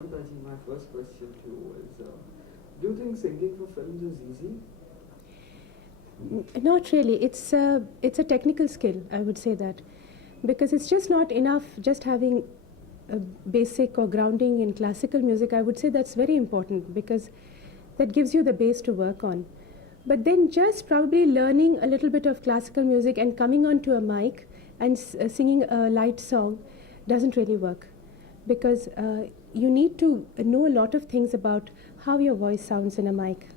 Kavitaji, my first question to you is, do you think singing for films is easy? Not really. It's a technical skill. I would say that because it's just not enough just having a basic or grounding in classical music. I would say that's very important because that gives you the base to work on. But then just probably learning a little bit of classical music and coming onto a mic and singing a light song doesn't really work because you need to know a lot of things about how your voice sounds in a mic,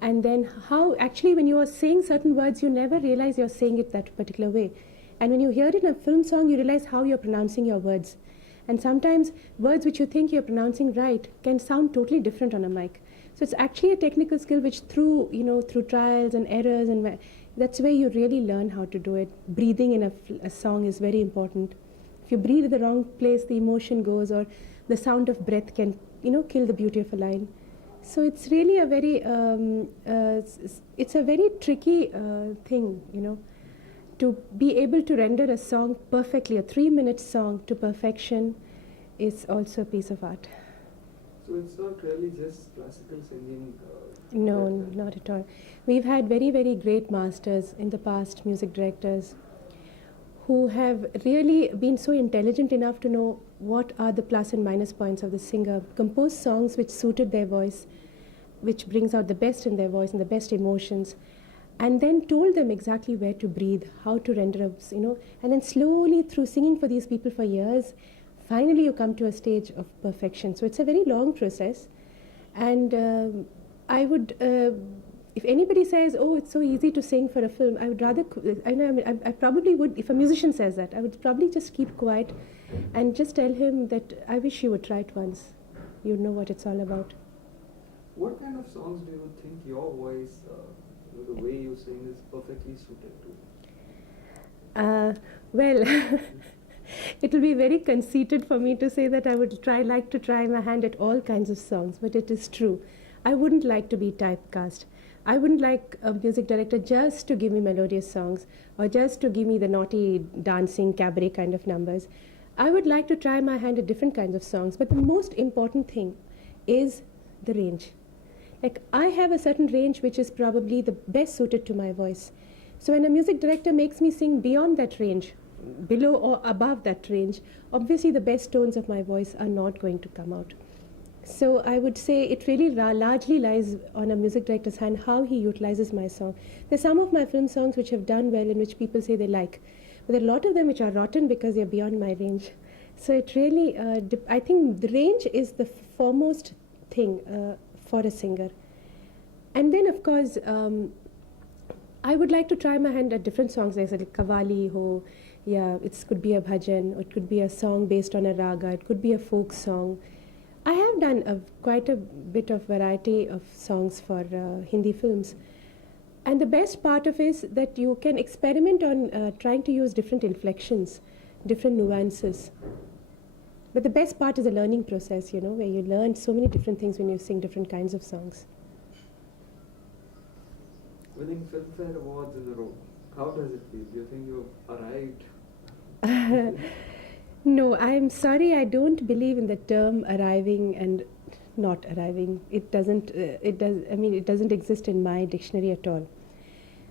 and then how actually when you are saying certain words you never realize you're saying it that particular way, and when you hear it in a film song you realize how you're pronouncing your words, and sometimes words which you think you're pronouncing right can sound totally different on a mic. So it's actually a technical skill which through trials and errors, and that's where you really learn how to do it. Breathing in a song is very important. If you breathe in the wrong place the emotion goes, or the sound of breath can kill the beauty of a line. So it's really a very it's a very tricky thing, to be able to render a song perfectly. A 3-minute song to perfection is also a piece of art. So it's not really just classical singing. No, that- not at all. We've had very, very great masters in the past, music directors, who have really been so intelligent enough to know what are the plus and minus points of the singer, compose songs which suited their voice, which brings out the best in their voice and the best emotions, and then told them exactly where to breathe, how to render and then slowly through singing for these people for years, finally you come to a stage of perfection. So it's a very long process, and I would if anybody says, oh, it's so easy to sing for a film, I would rather, I probably would, if a musician says that, I would probably just keep quiet and just tell him that I wish you would try it once. You'd know what it's all about. What kind of songs do you think your voice, the way you sing, is perfectly suited to? Well, it will be very conceited for me to say that I would like to try my hand at all kinds of songs, but it is true. I wouldn't like to be typecast. I wouldn't like a music director just to give me melodious songs or just to give me the naughty dancing cabaret kind of numbers. I would like to try my hand at different kinds of songs, but the most important thing is the range. Like, I have a certain range which is probably the best suited to my voice. So when a music director makes me sing beyond that range, below or above that range, obviously the best tones of my voice are not going to come out. So I would say it really largely lies on a music director's hand how he utilizes my song. There's some of my film songs which have done well and which people say they like, but there are a lot of them which are rotten because they're beyond my range. So it really, I think the range is the foremost thing for a singer. And then of course, I would like to try my hand at different songs, like Kavali ho, yeah, it could be a bhajan, or it could be a song based on a raga, it could be a folk song. I have done quite a bit of variety of songs for Hindi films. And the best part of it is that you can experiment on trying to use different inflections, different nuances. But the best part is the learning process, where you learn so many different things when you sing different kinds of songs. Winning Filmfare awards in a row, how does it feel? Do you think you've arrived? No, I'm sorry, I don't believe in the term arriving and not arriving. It doesn't exist in my dictionary at all.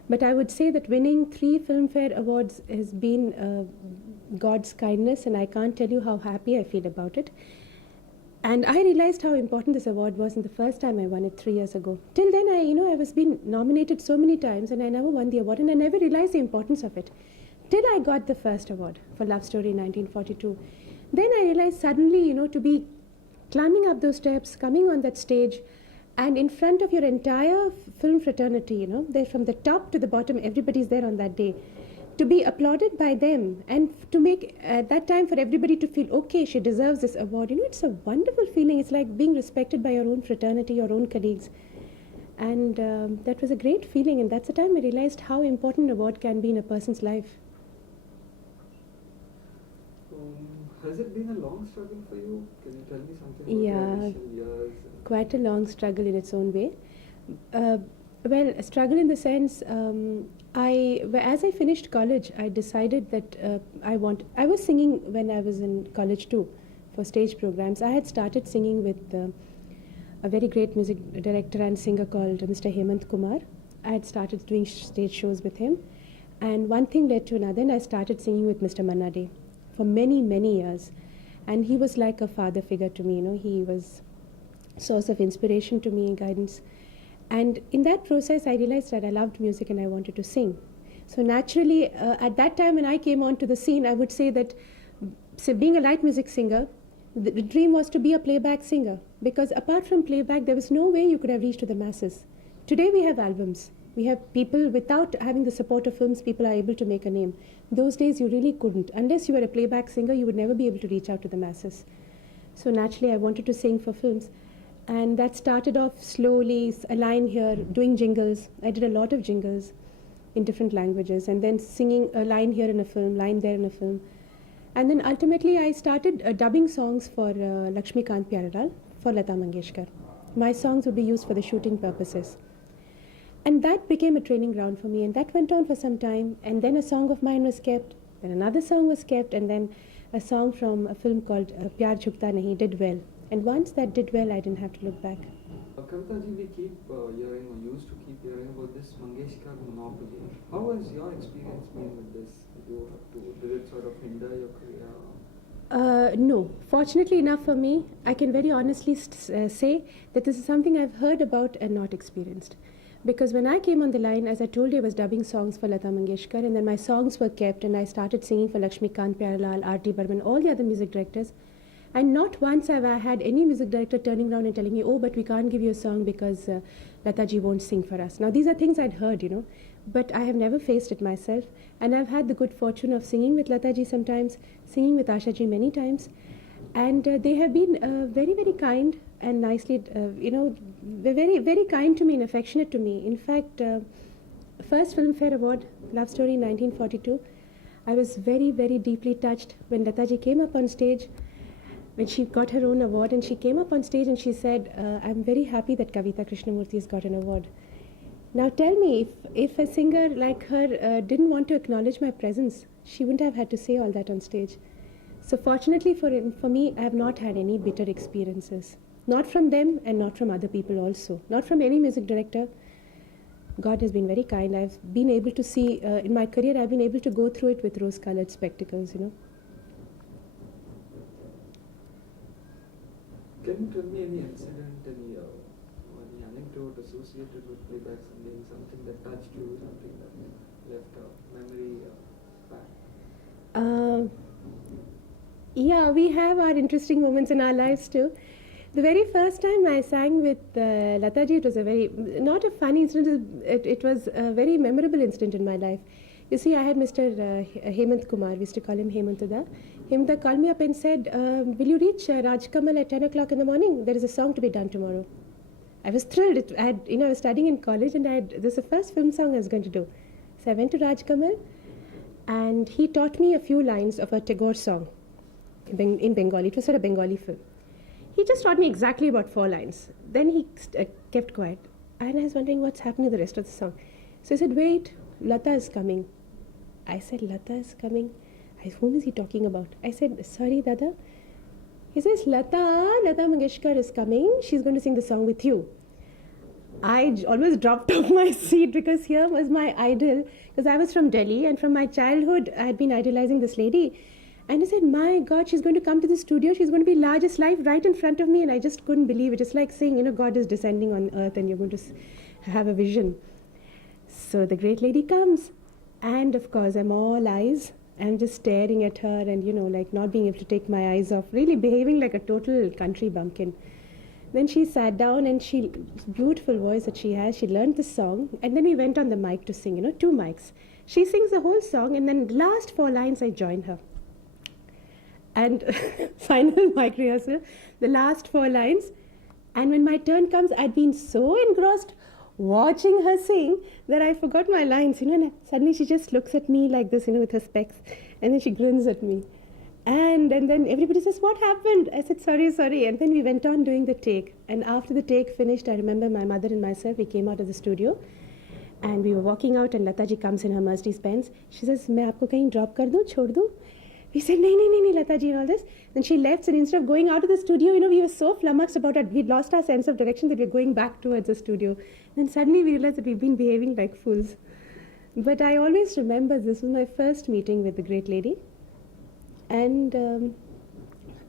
But I would say that winning 3 Filmfare awards has been God's kindness, and I can't tell you how happy I feel about it. And I realized how important this award was in the first time I won it 3 years ago. Till then, I was being nominated so many times and I never won the award, and I never realized the importance of it. Till I got the first award for Love Story 1942. Then I realized suddenly, to be climbing up those steps, coming on that stage, and in front of your entire film fraternity, they're from the top to the bottom, everybody's there on that day. To be applauded by them and to make, at that time, for everybody to feel, okay, she deserves this award. It's a wonderful feeling. It's like being respected by your own fraternity, your own colleagues. And that was a great feeling, and that's the time I realized how important an award can be in a person's life. Has it been a long struggle for you? Can you tell me something about Yeah, your initial years? quite a long struggle in its own way. Well, a struggle in the sense, as I finished college, I decided that I was singing when I was in college too, for stage programs. I had started singing with a very great music director and singer called Mr. Hemant Kumar. I had started doing stage shows with him, and one thing led to another, and I started singing with Mr. Manna Dey for many, many years. And he was like a father figure to me, he was a source of inspiration to me and guidance. And in that process, I realized that I loved music and I wanted to sing. So naturally, at that time when I came onto the scene, I would say that being a light music singer, the dream was to be a playback singer. Because apart from playback, there was no way you could have reached to the masses. Today we have albums. We have people, without having the support of films, people are able to make a name. Those days you really couldn't. Unless you were a playback singer, you would never be able to reach out to the masses. So naturally, I wanted to sing for films. And that started off slowly, a line here, doing jingles. I did a lot of jingles in different languages, and then singing a line here in a film, line there in a film. And then ultimately I started dubbing songs for Lakshmikant Pyarelal, for Lata Mangeshkar. My songs would be used for the shooting purposes. And that became a training ground for me, and that went on for some time. And then a song of mine was kept, then another song was kept, and then a song from a film called Pyar Jhukta Nahi did well. And once that did well, I didn't have to look back. Kavita ji, we keep hearing, or used to keep hearing about this Mangeshkar monopoly. How has your experience been with this? Did it sort of hinder your career? No. Fortunately enough for me, I can very honestly say that this is something I've heard about and not experienced. Because when I came on the line, as I told you, I was dubbing songs for Lata Mangeshkar, and then my songs were kept, and I started singing for Lakshmikant Pyarelal, R.T. Burman, all the other music directors. And not once have I had any music director turning around and telling me, oh, but we can't give you a song because Lata ji won't sing for us. Now, these are things I'd heard, but I have never faced it myself. And I've had the good fortune of singing with Lata ji sometimes, singing with Asha ji many times. And they have been very, very kind and nicely, very, very kind to me and affectionate to me. In fact, first Filmfare Award, Love Story 1942, I was very, very deeply touched when Lata ji came up on stage, when she got her own award, and she came up on stage and she said, I'm very happy that Kavita Krishnamurthy has got an award. Now tell me, if a singer like her didn't want to acknowledge my presence, she wouldn't have had to say all that on stage. So fortunately for me, I have not had any bitter experiences. Not from them and not from other people also. Not from any music director. God has been very kind. I've been able to see, in my career, I've been able to go through it with rose-colored spectacles, Can you tell me any incident, any anecdote associated with playback singing, something that touched you, something that left a memory back? Yeah, we have our interesting moments in our lives too. The very first time I sang with Lata ji, it was not a funny incident, it was a very memorable incident in my life. You see, I had Mr. Hemant Kumar, we used to call him Hemantada. Hemanta called me up and said, will you reach Rajkamal at 10 o'clock in the morning? There is a song to be done tomorrow. I was thrilled. I was studying in college, and this is the first film song I was going to do. So I went to Rajkamal, and he taught me a few lines of a Tagore song in Bengali. It was sort of Bengali film. He just taught me exactly about 4 lines. Then he kept quiet, and I was wondering what's happening to the rest of the song. So he said, wait, Lata is coming. I said, Lata is coming? Whom is he talking about? I said, sorry, Dada. He says, Lata Mangeshkar is coming. She's going to sing the song with you. I almost dropped off my seat because here was my idol. Because I was from Delhi, and from my childhood, I had been idolizing this lady. And I said, my God, she's going to come to the studio. She's going to be large as life right in front of me. And I just couldn't believe it. It's like saying, God is descending on earth and you're going to have a vision. So the great lady comes. And of course, I'm all eyes. I'm just staring at her and, like not being able to take my eyes off, really behaving like a total country bumpkin. Then she sat down, and beautiful voice that she has, she learned the song, and then we went on the mic to sing, 2 mics. She sings the whole song, and then last 4 lines I join her. And final mic rehearsal, the last 4 lines, and when my turn comes, I'd been so engrossed watching her sing that I forgot my lines, and suddenly she just looks at me like this, with her specs, and then she grins at me. And then everybody says, what happened? I said, sorry. And then we went on doing the take. And after the take finished, I remember my mother and myself, we came out of the studio, and we were walking out, and Lata ji comes in her Mercedes Benz. She says, मैं आपको कहीं drop कर दूँ, छोड़ दूँ? We said, nahi, Lata ji, and all this. Then she left, and instead of going out of the studio, we were so flummoxed about it. We'd lost our sense of direction that we were going back towards the studio. Then suddenly we realized that we've been behaving like fools. But I always remember this was my first meeting with the great lady. And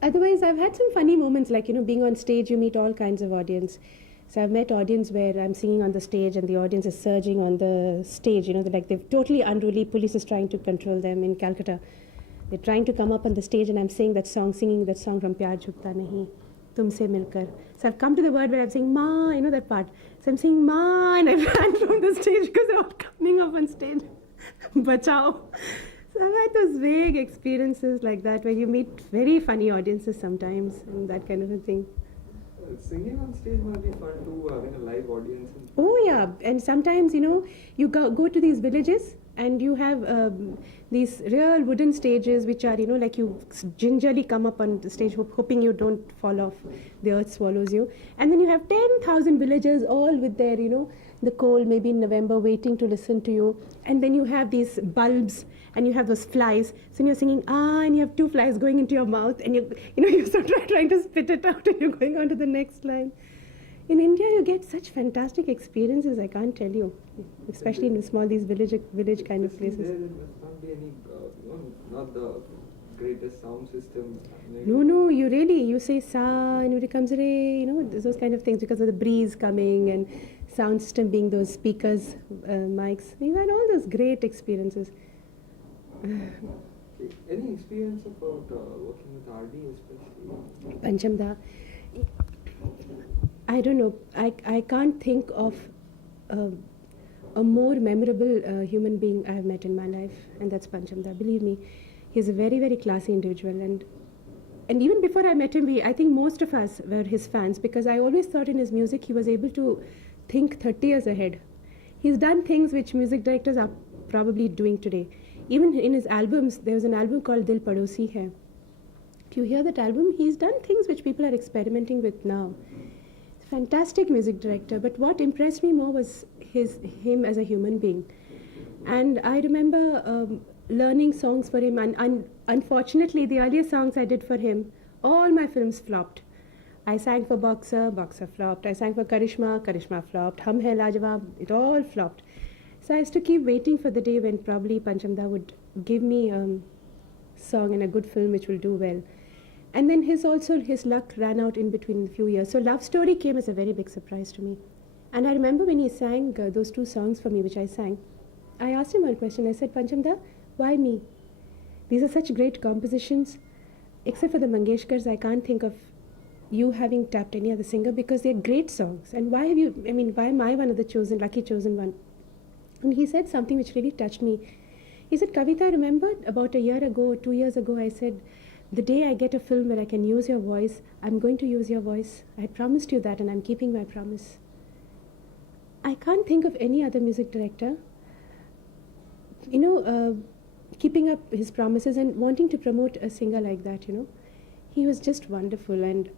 otherwise, I've had some funny moments, like, being on stage, you meet all kinds of audience. So I've met audience where I'm singing on the stage and the audience is surging on the stage, they're totally unruly. Police is trying to control them in Calcutta. They're trying to come up on the stage and I'm singing that song from Pyar Jhukta Nahi, Tumse Milkar. So I've come to the word where I'm saying Ma, that part. So I'm saying Ma, and I ran from the stage because they're all coming up on stage. Bachao. So I've had those vague experiences like that where you meet very funny audiences sometimes and that kind of a thing. Singing on stage must be fun too, having a live audience. Oh yeah, and sometimes you go to these villages and you have these real wooden stages which are like you gingerly come up on the stage hoping you don't fall off, the earth swallows you, and then you have 10,000 villagers all with their the cold maybe in November waiting to listen to you, and then you have these bulbs and you have those flies, so you're singing and you have 2 flies going into your mouth and you're sort of trying to spit it out and you're going on to the next line. In India, you get such fantastic experiences, I can't tell you, especially in these village kind of places. There must not be any, not the greatest sound system. No, you say sa and it becomes re, those kind of things because of the breeze coming and sound system being those speakers, mics. We've had all those great experiences. Any experience about working with RD especially? Panchamda. I don't know. I can't think of a more memorable human being I have met in my life, and that's Panchamda. Believe me, he's a very, very classy individual. And even before I met him, I think most of us were his fans because I always thought in his music he was able to think 30 years ahead. He's done things which music directors are probably doing today. Even in his albums, there was an album called Dil Padosi Hai. If you hear that album, he's done things which people are experimenting with now. Fantastic music director, but what impressed me more was him as a human being. And I remember learning songs for him, and unfortunately the earlier songs I did for him, all my films flopped. I sang for Boxer flopped. I sang for Karishma flopped. Hum Hai Lajawab, it all flopped. So I used to keep waiting for the day when probably Panchamda would give me a song and a good film which will do well. And then his luck ran out in between a few years. So Love Story came as a very big surprise to me. And I remember when he sang those 2 songs for me, which I sang, I asked him one question. I said, Panchamda, why me? These are such great compositions. Except for the Mangeshkars, I can't think of you having tapped any other singer because they're great songs. And why am I one of the lucky chosen one? And he said something which really touched me. He said, Kavita, I remember about a year ago, 2 years ago, I said, the day I get a film where I can use your voice, I'm going to use your voice. I had promised you that and I'm keeping my promise. I can't think of any other music director, keeping up his promises and wanting to promote a singer like that, He was just wonderful, and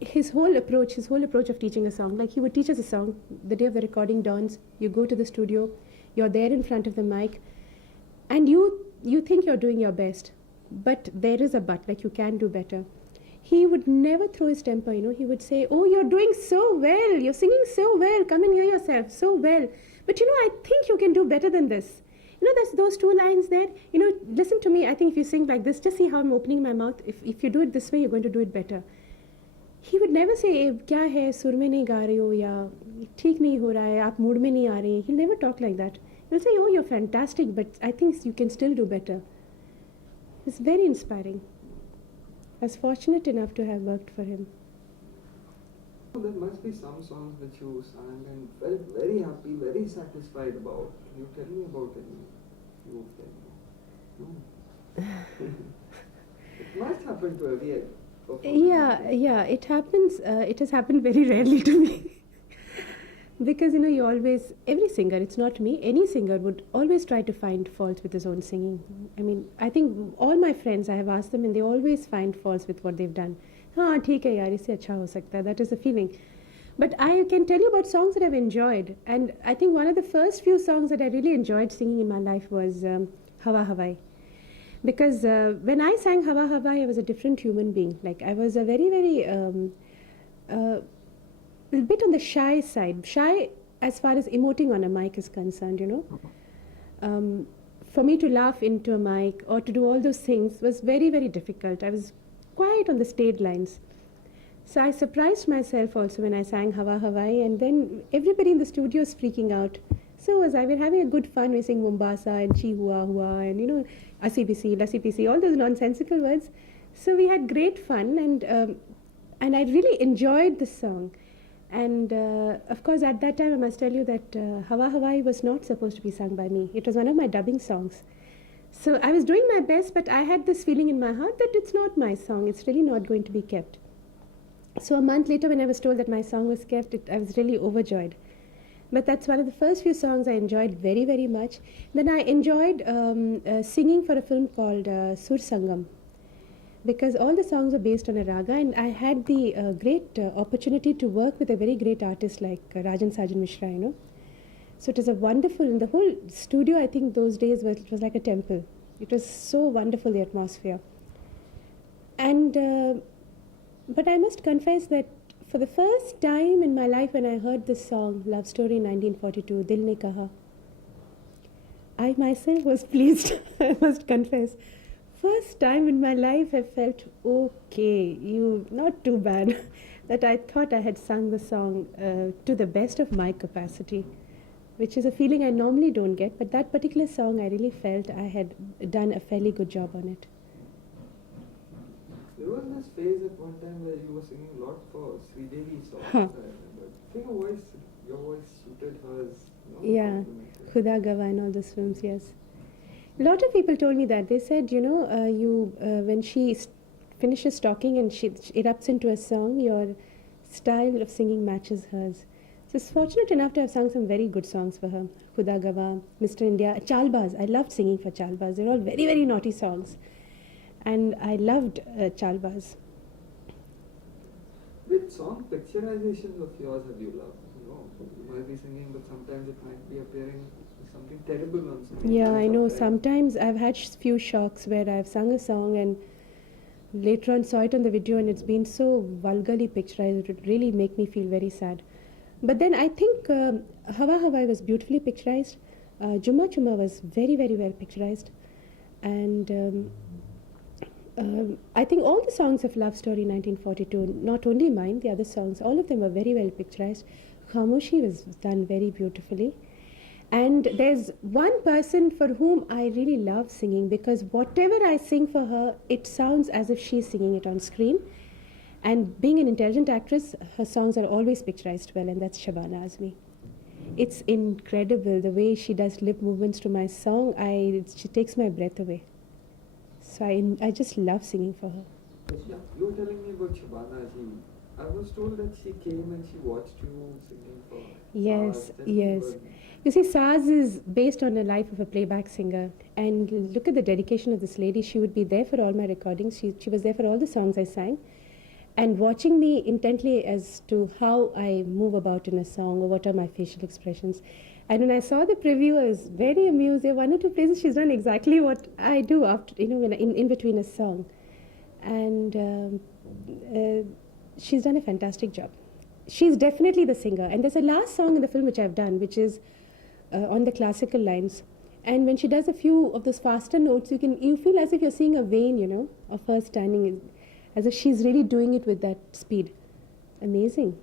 his whole approach of teaching a song, like he would teach us a song, the day of the recording dawns, you go to the studio, you're there in front of the mic, and you think you're doing your best. But there is a but, like you can do better. He would never throw his temper, He would say, oh, you're doing so well. You're singing so well. Come and hear yourself so well. But, I think you can do better than this. There's those 2 lines there. Listen to me. I think if you sing like this, just see how I'm opening my mouth. If you do it this way, you're going to do it better. He would never say, kya hai, sur mein nahi ga rahe ho, ya theek nahi ho raha hai, aap mood mein nahi aa rahe. He'll never talk like that. He'll say, oh, you're fantastic, but I think you can still do better. It's very inspiring. I was fortunate enough to have worked for him. There must be some songs which you sang and felt very happy, very satisfied about. Can you tell me about any of them? No. It must happen to every performer. Yeah, it happens. It has happened very rarely to me. Because, every singer, it's not me, any singer would always try to find faults with his own singing. I think all my friends, I have asked them and they always find faults with what they've done. Theek hai yaar, isse acha ho sakta hai. That is the feeling. But I can tell you about songs that I've enjoyed. And I think one of the first few songs that I really enjoyed singing in my life was Hawa Hawai. Because when I sang Hawa Hawa, I was a different human being. Like I was a very, very a bit on the shy side. Shy as far as emoting on a mic is concerned, you know. For me to laugh into a mic or to do all those things was very, very difficult. I was quite on the stage lines. So I surprised myself also when I sang Hawa Hawaii, and then everybody in the studio was freaking out. So was I. We were having a good fun. We sang Mombasa and Chi Hua Hua and, you know, Assi Pisi, all those nonsensical words. So we had great fun, and I really enjoyed the song. And of course, at that time, I must tell you that Hawa Hawaii was not supposed to be sung by me. It was one of my dubbing songs. So I was doing my best, but I had this feeling in my heart that it's not my song. It's really not going to be kept. So a month later, when I was told that my song was kept, I was really overjoyed. But that's one of the first few songs I enjoyed very, very much. Then I enjoyed singing for a film called Sur Sangam, because all the songs are based on a raga, and I had the great opportunity to work with a very great artist like Rajan Sajan Mishra, you know. So it was a wonderful, and the whole studio, I think those days it was like a temple. It was so wonderful, the atmosphere. And but I must confess that for the first time in my life when I heard this song, Love Story 1942, Dil Ne Kaha, I myself was pleased, I must confess. First time in my life I felt, okay, not too bad, that I thought I had sung the song to the best of my capacity, which is a feeling I normally don't get, but that particular song I really felt I had done a fairly good job on it. There was this phase at one time where you were singing a lot for Sridevi songs, I remember. I think your voice suited hers. Yeah, Khuda Gawai and all those films, yes. A lot of people told me that. They said, you know, when she finishes talking and she erupts into a song, your style of singing matches hers. So I was fortunate enough to have sung some very good songs for her. Khuda Gawa, Mr. India, Chalbaz. I loved singing for Chalbaz. They're all very, very naughty songs. And I loved Chalbaz. Which song picturizations of yours have you loved? You know, you might be singing, but sometimes it might be appearing something terrible on screen. Yeah, I know. Sometimes I've had few shocks where I've sung a song and later on saw it on the video and it's been so vulgarly picturized, it would really make me feel very sad. But then I think Hawa Hawaii was beautifully picturized. Juma Chuma was very, very well picturized. And I think all the songs of Love Story 1942, not only mine, the other songs, all of them were very well picturized. Khamoshi was done very beautifully. And there's one person for whom I really love singing, because whatever I sing for her, it sounds as if she's singing it on screen. And being an intelligent actress, her songs are always picturized well, and that's Shabana Azmi. It's incredible the way she does lip movements to my song. She takes my breath away. So I just love singing for her. Yeah, you were telling me about Shabana Ji. I was told that she came and she watched you singing for her. Yes, yes. You see, Saz is based on the life of a playback singer. And look at the dedication of this lady. She would be there for all my recordings. She was there for all the songs I sang. And watching me intently as to how I move about in a song or what are my facial expressions. And when I saw the preview, I was very amused. There are one or two places she's done exactly what I do after, when in between a song. And she's done a fantastic job. She's definitely the singer. And there's a last song in the film which I've done, which is on the classical lines. And when she does a few of those faster notes, you feel as if you're seeing a vein, of her standing, as if she's really doing it with that speed. Amazing.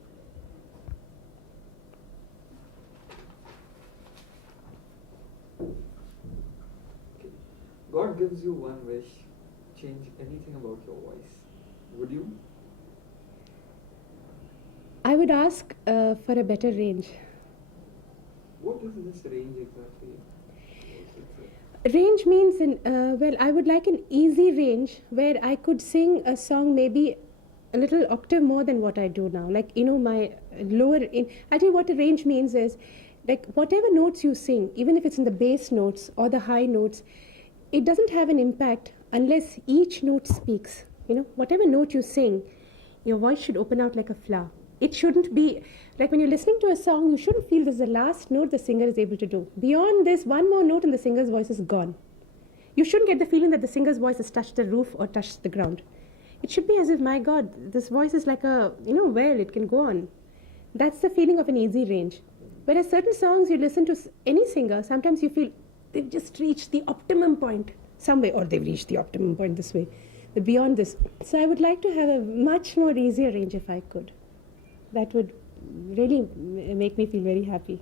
God gives you one wish, change anything about your voice. Would you? I would ask for a better range. What is this range exactly? Range means, I would like an easy range where I could sing a song maybe a little octave more than what I do now. Like, my lower... I tell you what a range means is, like, whatever notes you sing, even if it's in the bass notes or the high notes, it doesn't have an impact unless each note speaks. Whatever note you sing, your voice should open out like a flower. It shouldn't be, like when you're listening to a song, you shouldn't feel this is the last note the singer is able to do. Beyond this, one more note and the singer's voice is gone. You shouldn't get the feeling that the singer's voice has touched the roof or touched the ground. It should be as if, my God, this voice is like a, well, it can go on. That's the feeling of an easy range. Whereas certain songs, you listen to any singer, sometimes you feel they've just reached the optimum point some way, or they've reached the optimum point this way, beyond this. So I would like to have a much more easier range if I could. That would really make me feel very happy.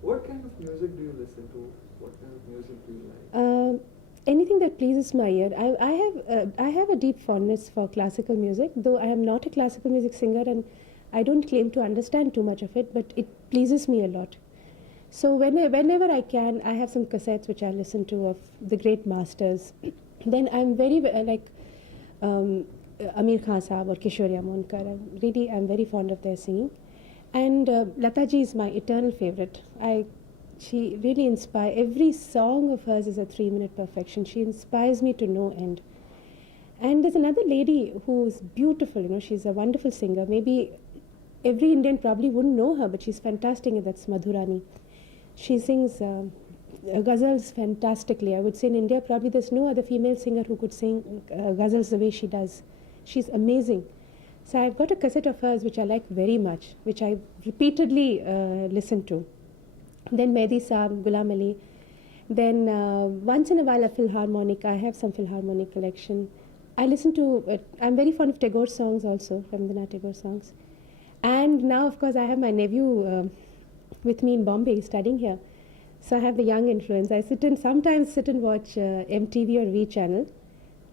What kind of music do you listen to? What kind of music do you like? Anything that pleases my ear. I have a deep fondness for classical music, though I am not a classical music singer and I don't claim to understand too much of it, but it pleases me a lot. So whenever I can, I have some cassettes which I listen to of the great masters. Then I'm very like Amir Khan Saab or Kishore Yamonkar. I'm very fond of their singing. And Lata ji is my eternal favorite. She really inspires. Every song of hers is a 3-minute perfection. She inspires me to no end. And there's another lady who's beautiful. She's a wonderful singer. Maybe every Indian probably wouldn't know her, but she's fantastic, and that's Madhurani. She sings ghazals fantastically. I would say in India probably there's no other female singer who could sing ghazals the way she does. She's amazing. So I've got a cassette of hers which I like very much, which I repeatedly listen to. Then Mehdi Saab, Ghulam Ali. Then once in a while a Philharmonic. I have some Philharmonic collection. I listen to, I'm very fond of Tagore songs also, Rabindranath Tagore songs. And now of course I have my nephew with me in Bombay studying here. So I have the young influence. I sometimes sit and watch MTV or V channel.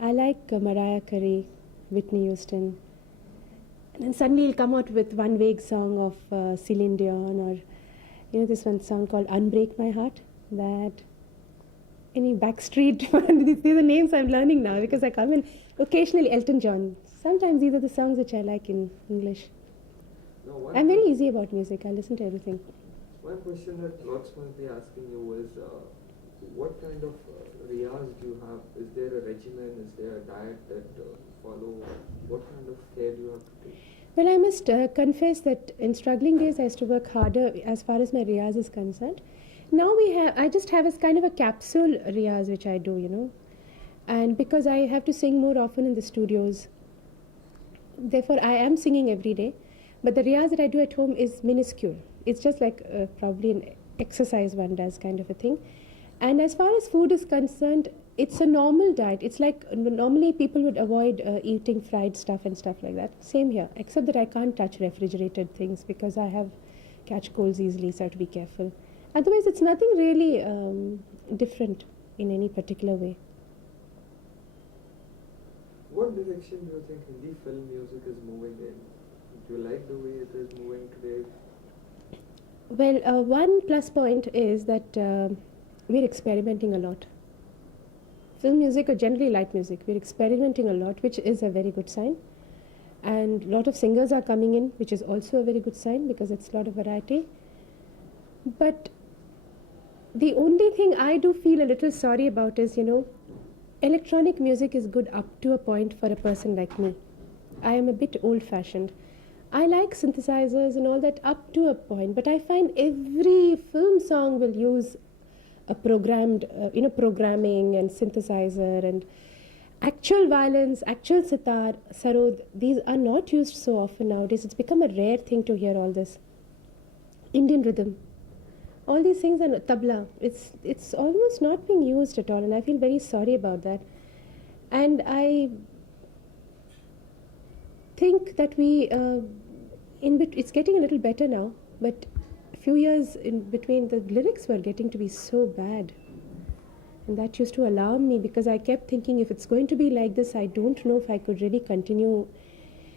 I like Mariah Carey, Whitney Houston. And then suddenly he'll come out with one vague song of Celine Dion, or this one song called Unbreak My Heart. That any Backstreet one. These are the names I'm learning now because I come in. Occasionally Elton John. Sometimes these are the songs which I like in English. No, I'm very easy about music. I listen to everything. One question that lots must be asking you is, what kind of riyaz do you have? Is there a regimen? Is there a diet that you follow? What kind of care do you have to take? Well, I must confess that in struggling days I used to work harder as far as my riyaz is concerned. Now I just have as kind of a capsule riyaz which I do, And because I have to sing more often in the studios, therefore I am singing every day. But the riyaz that I do at home is minuscule. It's just like probably an exercise one does kind of a thing. And as far as food is concerned, it's a normal diet. It's like normally people would avoid eating fried stuff and stuff like that. Same here, except that I can't touch refrigerated things because I catch colds easily, so I have to be careful. Otherwise, it's nothing really different in any particular way. What direction do you think Hindi film music is moving in? Do you like the way it is moving today? Well, one plus point is that we're experimenting a lot. Film music or generally light music, we're experimenting a lot, which is a very good sign. And a lot of singers are coming in, which is also a very good sign because it's a lot of variety. But the only thing I do feel a little sorry about is, electronic music is good up to a point for a person like me. I am a bit old-fashioned. I like synthesizers and all that up to a point, but I find every film song will use a programmed, programming and synthesizer and actual violins, actual sitar, sarod. These are not used so often nowadays. It's become a rare thing to hear all this. Indian rhythm. All these things are tabla. It's almost not being used at all, and I feel very sorry about that. And I think that it's getting a little better now, but a few years in between, the lyrics were getting to be so bad. And that used to alarm me because I kept thinking, if it's going to be like this, I don't know if I could really continue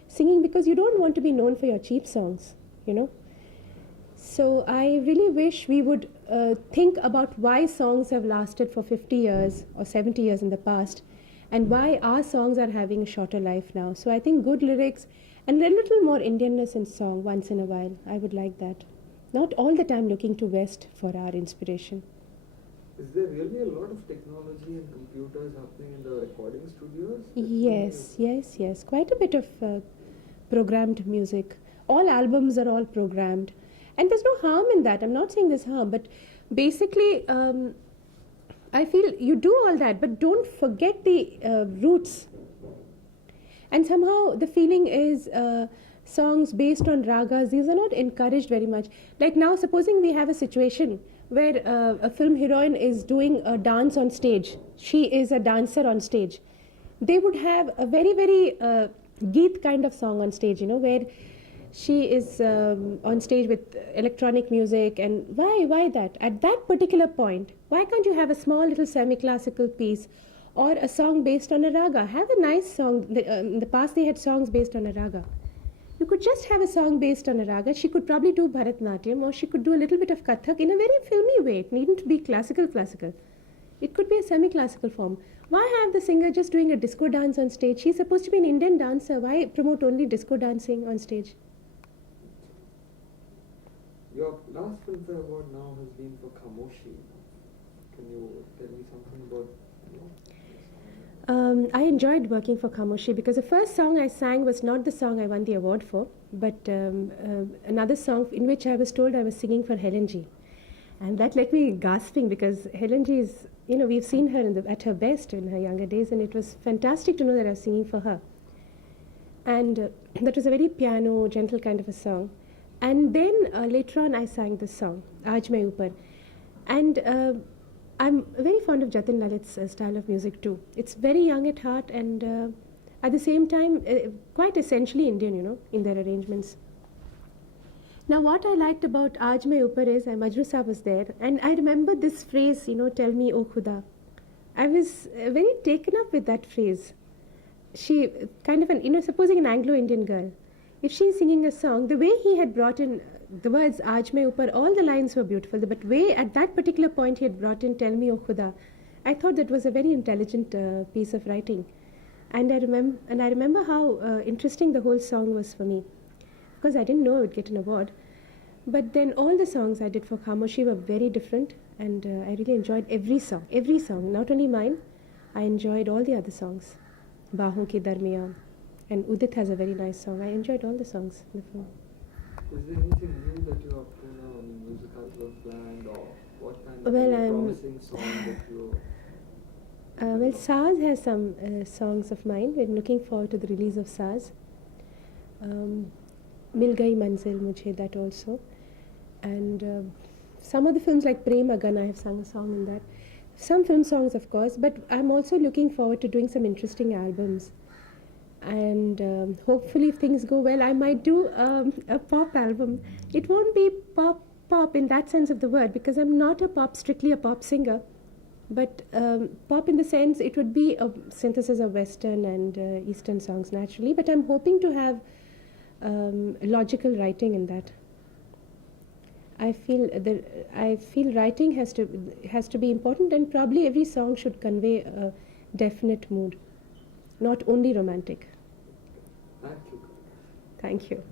singing, because you don't want to be known for your cheap songs, So I really wish we would think about why songs have lasted for 50 years or 70 years in the past, and why our songs are having a shorter life now. So I think good lyrics and a little more Indianness in song once in a while. I would like that. Not all the time looking to West for our inspiration. Is there really a lot of technology and computers happening in the recording studios? Yes. Quite a bit of programmed music. All albums are all programmed. And there's no harm in that. I'm not saying there's harm, but basically, I feel you do all that, but don't forget the roots. And somehow the feeling is songs based on ragas, these are not encouraged very much. Like now, supposing we have a situation where a film heroine is doing a dance on stage, she is a dancer on stage. They would have a very, very Geet kind of song on stage, where she is on stage with electronic music. And why that? At that particular point, why can't you have a small little semi-classical piece or a song based on a raga? Have a nice song. In the past, they had songs based on a raga. You could just have a song based on a raga. She could probably do Bharatnatyam, or she could do a little bit of Kathak in a very filmy way. It needn't be classical. It could be a semi-classical form. Why have the singer just doing a disco dance on stage? She's supposed to be an Indian dancer. Why promote only disco dancing on stage? Your last Filmfare award now has been for Khamoshi. Can you tell me something about I enjoyed working for Khamoshi because the first song I sang was not the song I won the award for, but another song in which I was told I was singing for Helen G. And that left me gasping because Helen G is, we've seen her at her best in her younger days, and it was fantastic to know that I was singing for her. And that was a very piano, gentle kind of a song. And then later on I sang this song, Aaj Main Upar. And I'm very fond of Jatin Lalit's style of music too. It's very young at heart and at the same time quite essentially Indian, in their arrangements. Now what I liked about Aaj Main Upar is Majru Saab was there, and I remember this phrase, tell me oh Khuda. I was very taken up with that phrase. She kind of supposing an Anglo-Indian girl, if she's singing a song, the way he had brought in the words Aaj Main Upar, all the lines were beautiful, but way at that particular point he had brought in Tell Me O Khuda, I thought that was a very intelligent piece of writing. And I remember how interesting the whole song was for me, because I didn't know I would get an award. But then all the songs I did for Khamoshi were very different, and I really enjoyed every song, not only mine, I enjoyed all the other songs. Baahon Ke Darmiyan, and Udit has a very nice song. I enjoyed all the songs in the film. Is there anything new that you have to know, musicals you have planned, or what kind of promising song that you... Well, Saaz has some songs of mine. We're looking forward to the release of Saaz. Mil Gayi Manzil Mujhe, that also. And some of the films like Prem Agan, I have sung a song in that. Some film songs, of course, but I'm also looking forward to doing some interesting albums. And hopefully, if things go well, I might do a pop album. It won't be pop in that sense of the word, because I'm not strictly a pop singer. But pop in the sense, it would be a synthesis of Western and Eastern songs naturally. But I'm hoping to have logical writing in that. I feel writing has to be important, and probably every song should convey a definite mood, not only romantic. Thank you. Thank you.